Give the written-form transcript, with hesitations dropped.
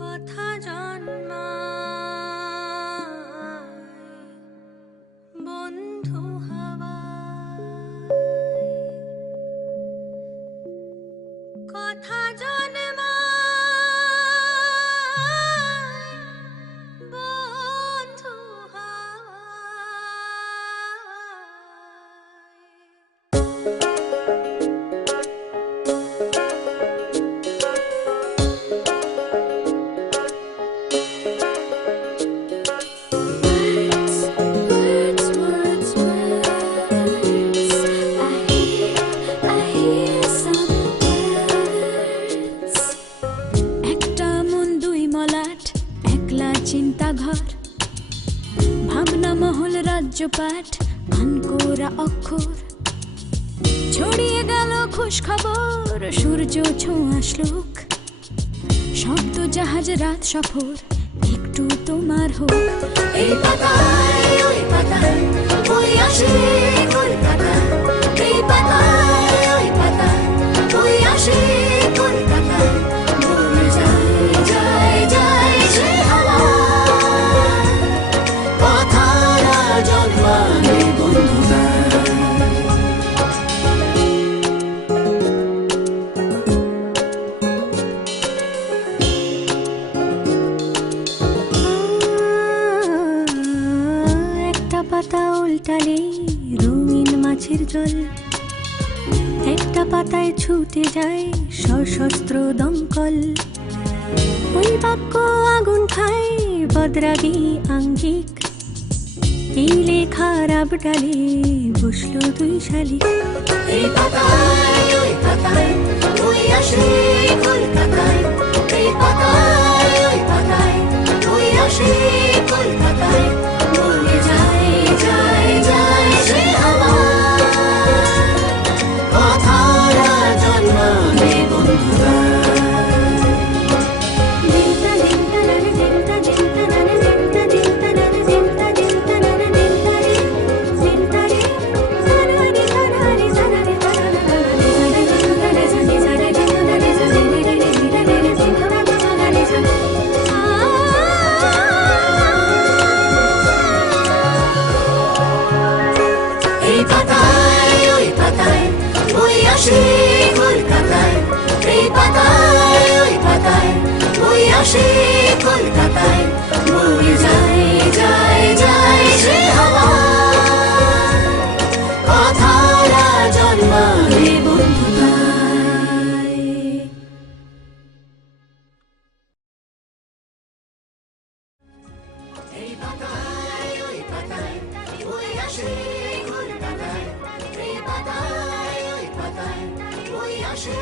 কথা জন্মায় বন্ধু হাওয়ায়, কথা জন্মায় বন্ধু পাঠ আনকোরা অক্ষর ছড়িয়ে গেল খুশ খবর, সূর্য ছোঁয়া শ্লোক, শব্দ জাহাজ রাত সফর, একটু তোমার হোক। এই পাতায় ওই পাতায় বই আসে কলকাতা, এই পাতায় ওই পাতায় বই আসে কলকাতা, বয়ে যায় যায় যায় সে হাওয়া, কথারা জন্মায় বন্ধুরা। একটা পাতা উল্টালে রঙিন মাছের জল, একটা পাতায় ছুটে যায় সশস্ত্র দমকল, ওই বাক্য আগুন খায় বদরাগী আঙ্গিক, এই লেখার আবডালে বসলো দুই শালিক। এই পাতায় ওই পাতায় বই আসে কলকাতায়, এই পাতায় ওই পাতায় বই আসে কলকাতায়, বয়ে যায় যায় যায় সে হাওয়া, কথারা জন্মাবে বন্ধুরা। এই পাতায় ওই পাতায় বই আসে কলকাতায়, এই পাতায় ওই পাতায় বই আসে কলকাতায়, বয়ে যায় যায় যায় সে হাওয়া, কথারা জন্মাবে বন্ধুরা। এই পাতায় ওই পাতায় বই আসে কলকাতায়, এই পাতায় ওই পাতায় বই আসে